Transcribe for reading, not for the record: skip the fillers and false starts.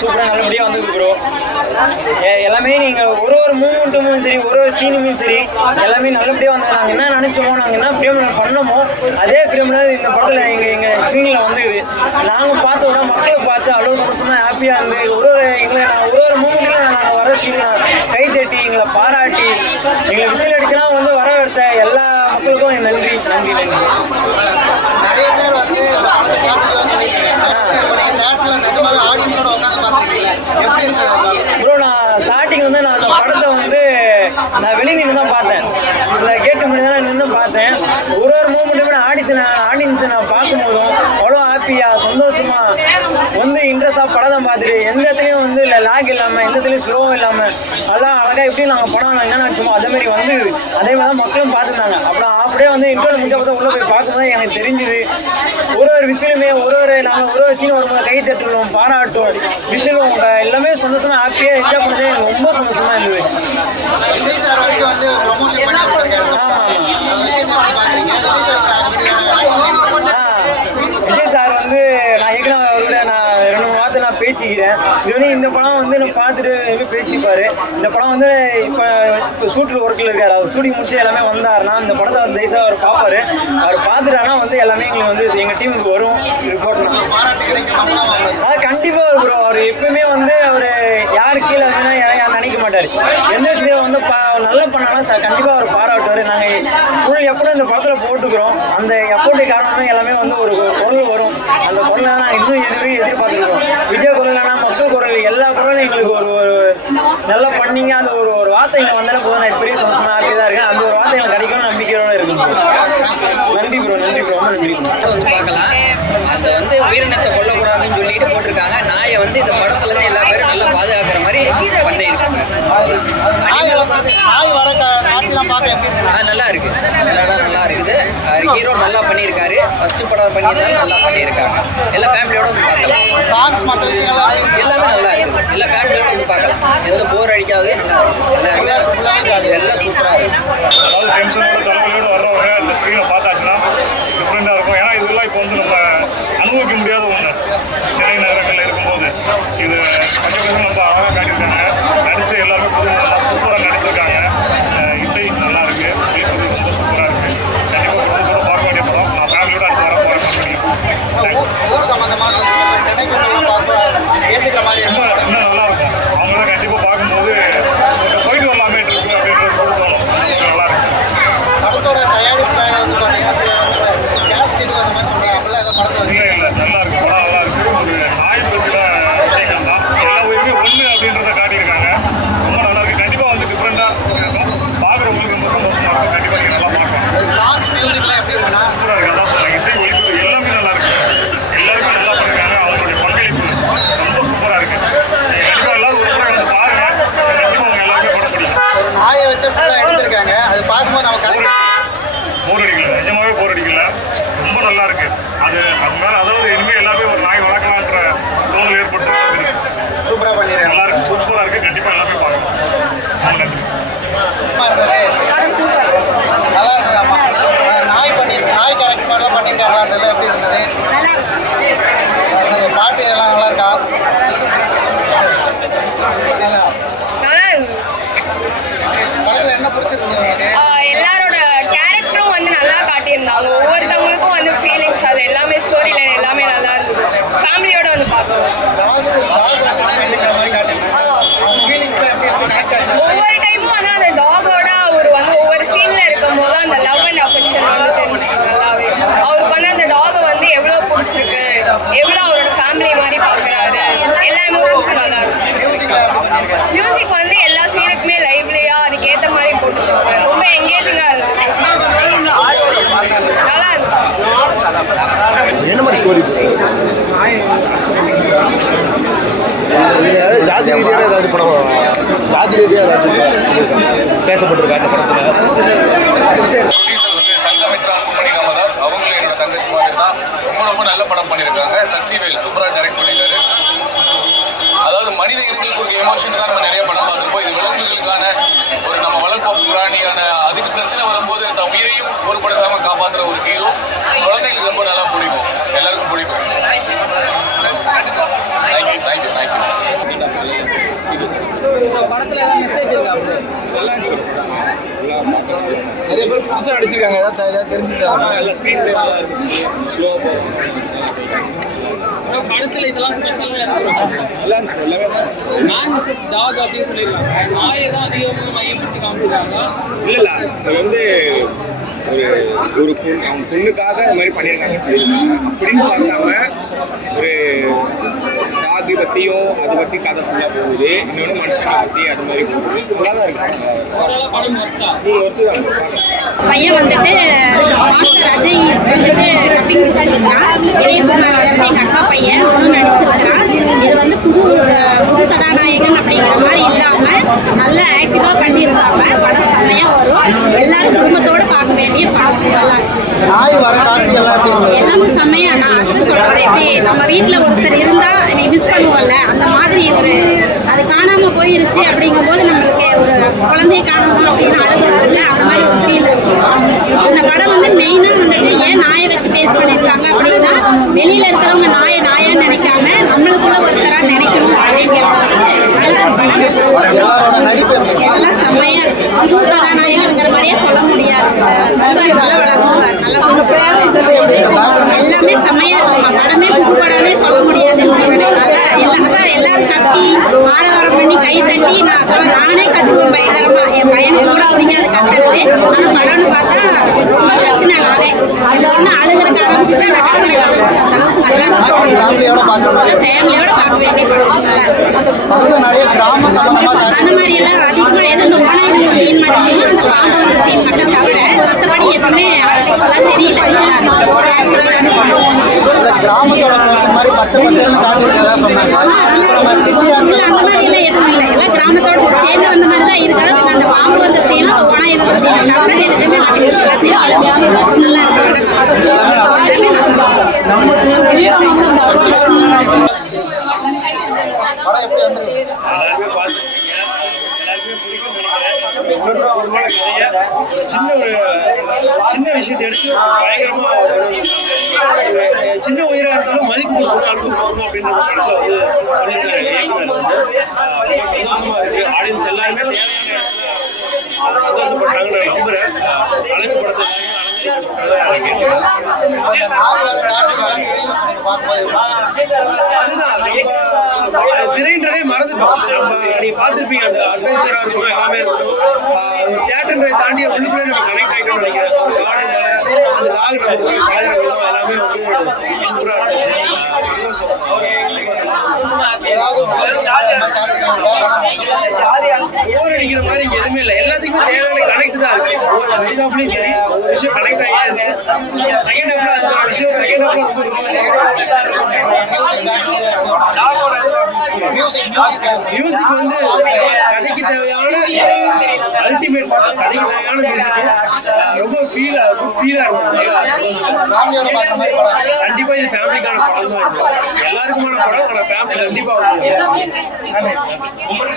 சூப்பராக நல்லபடியாக வந்தது ப்ரோ. எல்லாமே நீங்கள் ஒரு மூமெண்ட்டும் சரி, ஒரு சீனுமே சரி, எல்லாமே நல்லபடியாக வந்தது. நாங்கள் என்ன நினச்சோமோ, நாங்கள் என்ன ஃப்ரேமில் பண்ணோமோ அதே ஃப்ரேமில் இந்த படத்தில் எங்கள் ஸ்க்ரீனில் வந்துது. நாங்கள் பார்த்த உடனே மக்களை பார்த்து அவ்வளோ சந்தோஷமாக ஹாப்பியாக இருந்து ஒரு மூமெண்ட்லையும் நாங்கள் வர சீனில் கை தட்டி எங்களை பாராட்டி எங்களை விசில் அடிச்சுலாம் வரவேற்ற எல்லா மக்களுக்கும் நன்றி நன்றி நன்றி. நிறைய பேர் வந்து இந்த படத்தை பாசிட்டிவாக ப்ரோ, நான் ஸ்டார்டிங் நான் அந்த படத்தை நான் வெளியே நின்று தான் பார்த்தேன். இந்த கேட்டு முன்னாடி தான் நின்று பார்த்தேன். ஒரு மூமெண்ட்டுமே ஆடியன்ஸை நான் பார்க்கும்போதும் அவ்வளோ ஹாப்பியாக சந்தோஷமாக இன்ட்ரெஸ்டாக படத்தை பார்த்துட்டு எந்த இடத்துலையும் இல்லை லாக் இல்லாமல், எந்த இடத்துலையும் ஸ்லோவும் இல்லாமல் நல்லா அழகாக எப்படி நாங்கள் படம் என்ன நினச்சோமோ அதேமாரி அதே மாதிரி தான் மக்களும் பார்த்துருந்தாங்க. அப்புறம் அப்படியே இன்டர்வல் முடிஞ்ச பார்த்தா உள்ளே போய் பார்க்கும்போது எனக்கு தெரிஞ்சுது ஒரு விஷயமே நாங்கள் ஒரு சீன் வரும்போது கை தட்டுவோம், பாராட்டும், விஷயம் எல்லாமே சந்தோஷமாக ஹாப்பியாக என்ஜாய் பண்ணதே எனக்கு ரொம்ப சந்தோஷமாக இருந்தது. விஜய் சார் நான் ஏற்கனவே அவர்கிட்ட நான் 2-3 வார்த்தை நான் பேசிக்கிறேன். இந்த படம் நான் பார்த்துட்டு பேசிப்பார். இந்த படம் இப்போ ஷூட்டில் ஒர்க்கில் இருக்கார். அவர் ஷூட்டிங் முடிச்சு எல்லாமே வந்தாருன்னா இந்த படத்தை தயவுசாக அவர் பார்ப்பார். அவர் பார்த்துட்டாருன்னா எல்லாமே எங்களுக்கு எங்கள் டீமுக்கு வரும் ரிப்போர்ட்னா. கண்டிப்பாக ப்ரோ, அவர் எப்பவுமே அவர் யார் கீழே யாரும் நினைக்க மாட்டார். எந்த விஷயத்தையும் நல்லா பண்ணாலும் கண்டிப்பாக அவர் பாராட்டுவார். நாங்கள் ஃபுல் எப்போதும் இந்த படத்தில் போட்டுக்கிறோம். அந்த எஃபோர்ட்டு காரணமே எல்லாமே ஒரு குரல் வரும். அந்த குரலை நாங்கள் இன்னும் எதிர்பார்த்துருக்கோம். விஜய் குரலானா மக்கள் குரல் எல்லா குரலும் எங்களுக்கு ஒரு நல்லா பண்ணீங்க. அந்த ஒரு வார்த்தை இங்கே வந்தாலும் போதும், நான் பெரிய சந்தோஷமாக ஹாப்பியாக தான் இருக்கேன். அந்த ஒரு வார்த்தை எங்களுக்கு கிடைக்கும் நம்பிக்கையோட இருக்கும். நன்றி ப்ரோ, நன்றி ப்ரோ, ரொம்ப நன்றி. பார்க்கலாம், அந்த உயிரினத்தை கொல்லக்கூடாதுன்னு சொல்லிட்டு போட்டிருக்காங்க. நாயை இந்த படத்துல இருந்து எல்லா பேரும் நல்லா பாதுகாக்கிற மாதிரி பண்ணியிருக்காங்க. நல்லா இருக்கு, நல்லா இருக்குது. ஹீரோ நல்லா பண்ணியிருக்காரு. ஃபர்ஸ்ட் படம் பண்ணியிருந்தாலும் நல்லா பண்ணியிருக்காங்க. எல்லா ஃபேமிலியோட பார்க்கலாம். சாங்ஸ் மற்ற விஷயங்கள் எல்லாமே நல்லா இருக்குது. எல்லா ஃபேமிலியோட பார்க்கலாம். எந்த போர் அடிக்காது. எல்லாருமே எல்லாம் சூப்பராக இருக்கு. வர்றவங்க இந்த ஸ்க்ரீனை பார்த்தாச்சுன்னா டிஃப்ரெண்டாக இருக்கும். ஏன்னா இதெல்லாம் இப்போ நம்ம அனுபவிக்க முடியாத ஒன்று. சென்னை நகரங்களில் இருக்கும்போது இது பஞ்சபட்சம் ரொம்ப அழகாக காட்டியிருக்காங்க. நடித்த எல்லாருமே நல்லா சூப்பராக நடிச்சிருக்காங்க. இசை நல்லா இருக்குது. வெளிப்பது ரொம்ப சூப்பராக இருக்குது. கண்டிப்பாக குடும்பத்தோட பார்க்க வேண்டிய படம். நான் ஃபேமிலியோட அடுத்த வர போகிற கம்பெனி. இன்னும் நல்லா இருக்கும். அவங்களாம் கண்டிப்பாக பார்க்கும்போது போயிட்டு வரலாமே இருக்கு அப்படின்றது தோணும். நல்லா இருக்கு. படத்தோட தயாரிப்புக்காக கேஸ்ட் இது அந்த மாதிரி சொல்கிறாங்க. இல்லை நல்லா இருக்கு. படம் நல்லா இருக்கு. ஒரு நாய் பற்றின விஷயங்கள் தான். எல்லா உயிருமே ஒன்று அப்படின்றத காட்டியிருக்காங்க. ரொம்ப நல்லா இருக்கு. கண்டிப்பாக டிஃப்ரெண்டாக இருக்கும். பார்க்குறவங்களுக்கு ரொம்ப சந்தோஷமா இருக்கும். கண்டிப்பாக நீங்கள் நல்லா பார்க்கலாம். சாங்ஸ் மியூசிக்லாம் எப்படி இருக்குன்னா சூப்பராக இருக்கு. அதான் சொல்லுங்கள், இசை ஒழிப்பு எல்லாமே நல்லா இருக்கு. எல்லாருமே நல்லா பண்ணிருக்காங்க. அவங்களுடைய பங்களிப்பு ரொம்ப சூப்பராக இருக்கு. கண்டிப்பாக எல்லாரும் ஒரு முறை பாருங்க. கண்டிப்பாக அவங்க எல்லாருமே படம் பிடிக்கும். நாயை வச்சு எடுத்திருக்காங்க. அது பார்க்கும்போது நம்ம போர் அடிக்கல, நிஜமாவே போர் அடிக்கல. ரொம்ப நல்லா இருக்கு. அது மேலே அதாவது இனிமேல் எல்லாமே ஒரு நாய் வளர்க்கலான்ற தோணல் ஏற்பட்டு சூப்பராக பண்ணிடுறேன். நல்லா இருக்கு, சூப்பராக இருக்கு. கண்டிப்பாக எல்லாமே பார்க்கலாம். நன்றி. நல்லா இருந்ததாம்மா. நாய் கேரக்டர் மாதிரிலாம் பண்ணியிருக்காங்க. அதெல்லாம் எப்படி இருந்தது? எனக்கு பாட்டு எல்லாம் நல்லா இருக்கா? நல்லா படத்தில் என்ன பிடிச்சிருந்தது உங்களுக்கு? எல்லாரோட கேரக்டரும் நல்லா காட்டியிருந்தாங்க. ஒவ்வொருத்தவங்களுக்கும் ஃபீலிங்ஸ், அது எல்லாமே ஸ்டோரி லைன் எல்லாமே நல்லா இருந்தது. ஃபேமிலியோட பார்க்கணும். ஒவ்வொரு டைமும் அந்த டாகோட ஒவ்வொரு சீன்ல இருக்கும் போது அந்த லவ் அண்ட் அஃபெக்ஷன் தெரிஞ்சிச்சு நல்லாவே. அவருக்கு அந்த டாகை எவ்வளோ பிடிச்சிருக்கு, எவ்வளோ அவரோட ஃபேமிலி மாதிரி பார்க்குறாரு, எல்லா எமோஷன்ஸும் நல்லா இருக்கும். மியூசிக் எல்லா சீனுக்குமே லைவ்லியா அதுக்கேற்ற மாதிரி போட்டுருக்காங்க. ரொம்ப எங்கேஜிங்காக இருந்தது. நல்லா இருந்தது. என்ன மாதிரி ஸ்டோரி? ஜாதி ரீதியான ஏதாவது படம், ஜாதி ரீதியாக ஏதாச்சும் பேசப்பட்டிருக்கா இந்த படத்தில்? சங்கமித்ரா குமணி காமதாஸ் அவங்களும் என்னோட தங்கச்சி மாதிரி தான். ரொம்ப நல்ல படம் பண்ணியிருக்காங்க. சக்திவேல் சூப்பராக டைரக்ட் பண்ணியிருக்காரு. அதாவது மனித இனங்களுக்கு ஒரு எமோஷன் தான் நம்ம நிறைய படம் பார்த்துருப்போம். இது விலங்குகளுக்கான ஒரு நம்ம வளர்ப்போம் பிராணியான அதுக்கு பிரச்சனை வரும்போது தன் உயிரையும் பொருட்படுத்தாமல் காப்பாற்றுற ஒரு ஹீரோ. குழந்தைங்களுக்கு ரொம்ப நல்லா பிடிக்கும், எல்லாருக்கும் பிடிக்கும். தேங்க்யூ. படத்துல ஏதாவது மெசேஜ் இருக்கா? நல்லா இருந்துச்சு. நிறைய பேர் புதுசாக நடிச்சிருக்காங்க, ஏதாவது தெரிஞ்சுட்டாங்க. எல்லாம் ஸ்க்ரீன் ப்ளே நல்லா இருந்துச்சு. ஸ்லோவாக போகும். படத்துல இதெல்லாம் ஸ்பெஷலாக நல்லா இருந்துச்சு. எல்லாமே மேன் மிஸ்ஸஸ் டாக் அப்படின்னு சொல்லியிருக்காங்க. நாயை தான் அதிகமாக மையப்படுத்தி காமிச்சிருக்காங்க. இல்லை அது வந்து ஒரு அவங்க பொண்ணுக்காக இந்த மாதிரி பண்ணியிருக்காங்கன்னு சொல்லியிருக்காங்க. அப்படின்னு பார்க்காம ஒரு டாகி பற்றியும் அதை பற்றி கதை ஃபுல்லாக போகுது. இன்னொன்று மனுஷனை பற்றி அது மாதிரி போகுது. நல்லா தான் இருக்கு. ஓரளவு படம் ஒர்த்தா? ஒருத்தர் தான் பார்க்கலாம். பையன் வந்துட்டு மாஸ்டர் அஜய் வந்துட்டு டப்பிங் கொடுத்துருக்கான். இளையகுமார் வந்து எங்கள் அக்கா பையன் அவனும் நடிச்சிருக்கிறான். இது வந்து புது கதாநாயகன் அப்படிங்கிற மாதிரி இல்லாமல் நல்ல ஆக்டிவாக பண்ணியிருக்காங்க. படம் செம்மையாக வரும். எல்லாரும் குடும்பத்தோடு பார்க்க வேண்டிய படம். நல்லா நாய் வர காட்சிகள்லாம் எப்படி இருந்தது? எல்லாமே செம்மையா. நான் அதுக்கு சொல்கிறேன், எப்படி நம்ம வீட்டில் ஒருத்தர் இருந்தால் நீ மிஸ் பண்ணுவோம்ல, அந்த மாதிரி ஒரு அது காணாமல் போயிருச்சு அப்படிங்கும்போது நம்மளுக்கு ஒரு குழந்தைய காணணும் அப்படின்னு அழுது வரும்ல, அந்த மாதிரி ஒரு ஃபீல் இருக்கும். இந்த படம் வந்து மெயினாக வந்துட்டு ஏன் நாயை வச்சு பேஸ் பண்ணியிருக்காங்க அப்படின்னா, வெளியில் இருக்கிறவங்க நாயான்னு நினைக்காம நம்மளுக்குள்ள ஒருத்தராக நினைக்கணும் அப்படிங்கிறத எல்லாரோட நடிப்பு எப்படி? எல்லாம் செம்மையா இருக்கு. புது கதாநாயகனுங்கிற மாதிரியே சொல்ல முடியாது. நல்ல வளர்ந்து எல்லாமே செம்மையா இருக்குமா. படமே புது படமே சொல்ல முடியாது. எல்லாரும் கத்தி ஆரவாரம் பண்ணி கை தட்டி நானே கத்துவேன் பயங்கரமா. என் பையனுக்கு கூட பிடிக்காது கத்துறது. ஆனா படம்னு பார்த்தா ரொம்ப கத்துனேன் நானே. ஒன்று அழுகிறதுக்கு ஆரம்பிச்சுட்டு நான் கத்துறேன் ஆரம்பிச்சேன். அந்த அளவுக்கு நல்லா ஃபேமிலியோட பார்க்கணும். ஃபேமிலியோட பார்க்க வேண்டிய படம். நல்லா இருக்கு. படத்துல நிறைய கிராம சம்பந்தமா அந்த மாதிரி எல்லாம் அதிகமா எதுவும் ஓனாயிரம் சீன் மட்டும் அந்த பாம்பு வந்த சீன் மட்டும் தவிர மற்றபடி எதுவுமே ஆர்டிஃபிஷியலாக தெரியல. கிராமத்தோட போர்ஷன் மாதிரி பச்சை பசேல்னு காட்டியிருக்கிறதா சொன்னாங்க. நம்ம சிட்டி அந்த மாதிரி எல்லாம் எதுவும் இல்லை. எல்லாம் கிராமத்தோட சேர்ந்து வந்த மாதிரி தான் இருக்கிறது. அந்த பாம்பு வந்த சீனும் அந்த ஓனாய் வந்த சீனும் தவிர எதுவுமே ஆர்டிஃபிஷியலாக தெரியல. நல்லா இருக்கு. படம் எப்படி வந்திருக்கு? எல்லாருமே பார்த்துருக்கீங்க. எல்லாருமே பிடிக்கும்னு நினைக்கிறேன். இன்னொரு ஒரு சின்ன விஷயத்தை எடுத்து பயங்கரமா சின்ன உயிரா இருந்தாலும் மதிப்பு கொடுக்கணும், அன்பு கொடுக்கணும் அப்படின்ற படத்துல வந்து சொல்லியிருக்காரு இயக்குனர் வந்து. ரொம்ப சந்தோஷமா இருக்கு. ஆடியன்ஸ் எல்லாருமே தேவையான இடத்துல சந்தோஷப்பட்டாங்கன்னு நான் நம்புறேன். அழகு படத்தை அந்த நாய் வர காட்சிகள்லாம் தெரியல பார்க்கும்போது திரைன்றதே மறந்துட்டோம். நீங்க பார்த்துருப்பீங்க, அந்த அட்வென்ச்சரா இருக்கட்டும் எல்லாமே இருக்கட்டும். ஒரு தியேட்டரை தாண்டி உள்ளுக்குள்ளே நம்ம கனெக்ட் ஆகிட்டோம்னு நினைக்கிறேன். அந்த லாக் எல்லாமே வந்து சூப்பராக இருந்துச்சு. சந்தோஷம். போர் அடிக்கிற மாதிரி இங்க எதுவுமே இல்லை. எல்லாத்துக்குமே தேவையான கனெக்ட் தான் இருக்கு. ஃபர்ஸ்ட் ஹாஃப்லயும் சரி ஒரு விஷயம் கனெக்ட் ஆகிட்டே இருக்கு. செகண்ட் ஹாஃப்ல அது ஒரு விஷயம் செகண்ட் ஹாஃப்ல மியூசிக் வந்து கதைக்கு தேவையான அல்டிமேட் கதைக்கு தேவையான மியூசிக் ரொம்ப ஃபீலா இருக்கும். கண்டிப்பா இது ஃபேமிலிக்கான படம் தான். எல்லாருக்குமான படம். ஃபேமிலி கண்டிப்பா